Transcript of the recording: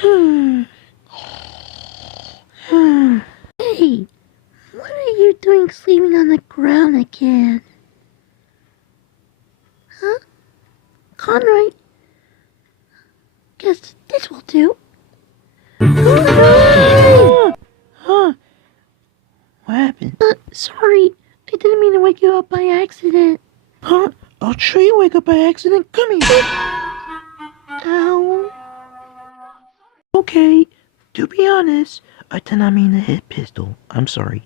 Hey, what are you doing sleeping on the ground again? Huh? Conroy, guess this will do. Conroy! Huh? What happened? Sorry, I didn't mean to wake you up by accident. Huh? I'll show you wake up by accident. Come here. Ow. Okay. To be honest, I did not mean to hit pistol. I'm sorry.